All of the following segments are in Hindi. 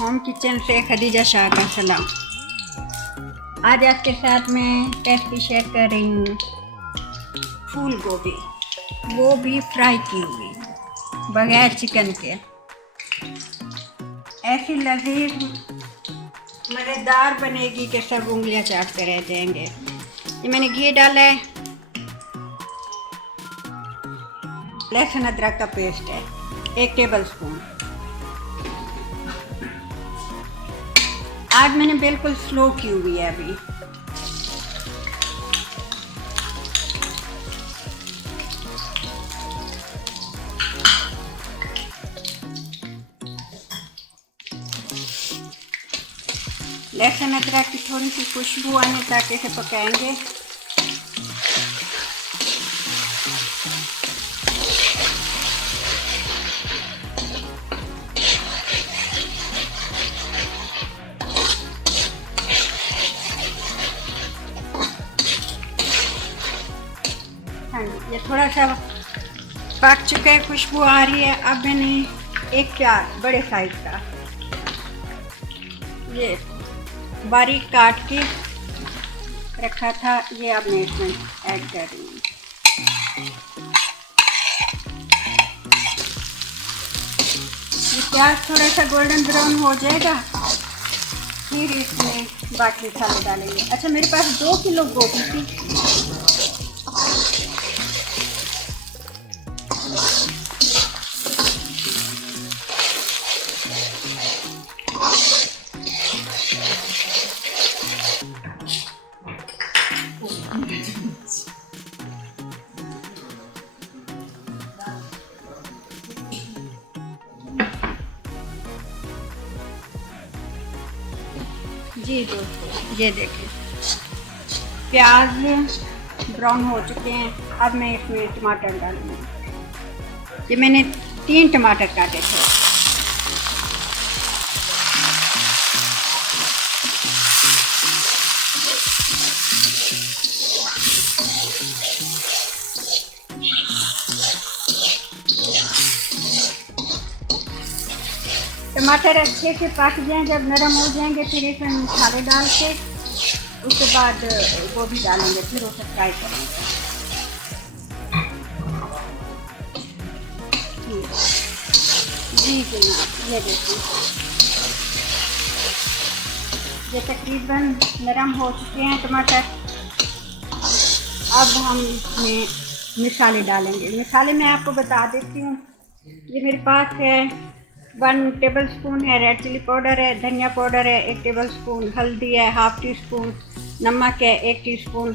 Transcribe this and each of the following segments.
होम किचन से खदीजा शाह का सलाम। आज आपके साथ मैं रेसिपी शेयर कर रही हूँ फूल गोभी, वो भी फ्राई की हुई बगैर चिकन के। ऐसी लजीज मज़ेदार बनेगी कि सब उंगलियां चाटते रह जाएंगे। ये मैंने घी डाला है, लहसुन अदरक का पेस्ट है 1 टेबल स्पून। आज मैंने बिल्कुल स्लो की हुई है अभी। लहसुन अदरक की थोड़ी सी खुशबू आने तक इसे पकाएंगे। हाँ जी, ये थोड़ा सा पक चुका है, खुशबू आ रही है। अब मैंने एक प्याज बड़े साइज का ये बारीक काट के रखा था, ये अब मैं इसमें ऐड कर रही हूँ। ये प्याज थोड़ा सा गोल्डन ब्राउन हो जाएगा, फिर इसमें बाकी मसाले डालेंगे। अच्छा, मेरे पास 2 किलो गोभी थी। जी दोस्तों, ये देखें प्याज ब्राउन हो चुके हैं। अब मैं इसमें टमाटर डालूंगी। ये मैंने 3 टमाटर काटे थे। टमाटर अच्छे से पक जाएं, जब नरम हो जाएंगे फिर इसमें मसाले डाल के उसके बाद गोभी डालेंगे, फिर उसे फ्राई करेंगे। जी जनाब, ये देखिए ये तकरीबन नरम हो चुके हैं टमाटर। अब हम इसमें मसाले डालेंगे। मसाले मैं आपको बता देती हूँ। ये मेरे पास है 1 टेबल स्पून है रेड चिली पाउडर है, धनिया पाउडर है 1 टेबल स्पून, हल्दी है 1/2 टीस्पून, नमक है 1 टीस्पून,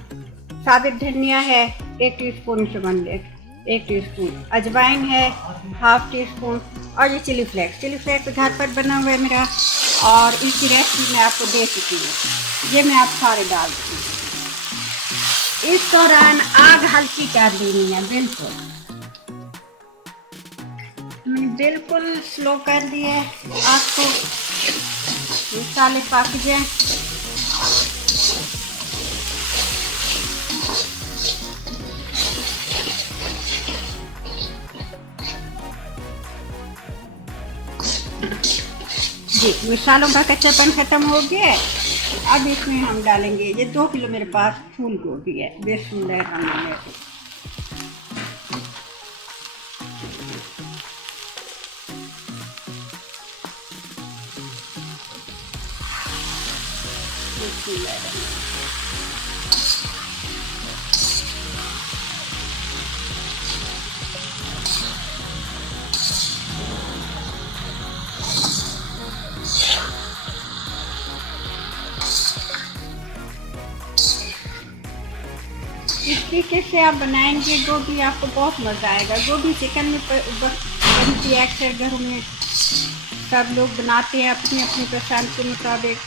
साबित धनिया है 1 टीस्पून से 1 टीस्पून, अजवाइन है 1/2 टीस्पून, और ये चिली फ्लेक्स घर पर बना हुआ है मेरा, और इसकी रेसिपी मैं आपको दे चुकी हूँ। ये मैं आप सारे डाल दूँगी। इस दौरान आग हल्की कर देनी है, बिल्कुल स्लो कर दिया है आग को, मसाले पक जाए। जी, मसालों का कच्चापन ख़त्म हो गया है। अब इसमें हम डालेंगे, ये 2 किलो मेरे पास फूल गोभी है। बिस्मिल्लाहिर्रहमानिर्रहीम। इस तरीके से आप बनाएंगे गोभी, आपको बहुत मज़ा आएगा। गोभी चिकन में बनती है अक्सर घरों में, सब लोग बनाते हैं अपनी अपनी पसंद के मुताबिक।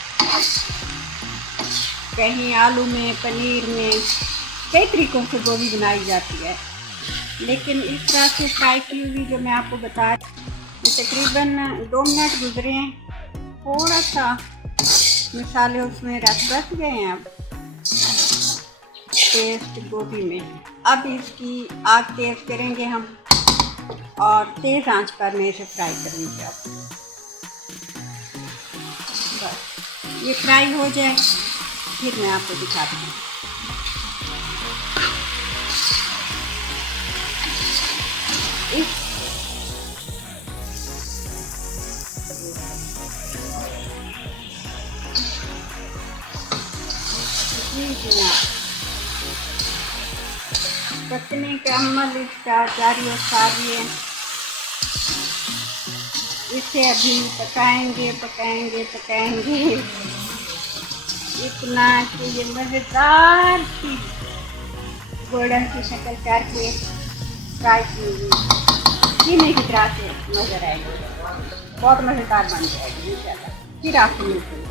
कहीं आलू में, पनीर में, कई तरीक़ों से गोभी बनाई जाती है, लेकिन इस तरह से फ्राई की हुई जो मैं आपको बता रही, तकरीबन 2 मिनट गुजरे हैं। थोड़ा सा मसाले उसमें रस बच गए हैं। अब पेस्ट गोभी में, अब इसकी आग तेज़ करेंगे हम, और तेज़ आंच पर मैं इसे फ्राई करूँगी। अब ये फ्राई हो जाए फिर मैं आपको दिखाती हूँ। इस पकने का अमल इसका जारी और सारी है। इसे अभी पकाएंगे पकाएंगे पकाएंगे इतना कि ये मज़ेदार सी गोल्डन की शक्ल करके फ्राई की हुई कीमे की तरह से नजर आएगी। बहुत मज़ेदार बन जाएगी इंशाल्लाह। फिर आपको मिलती हूँ।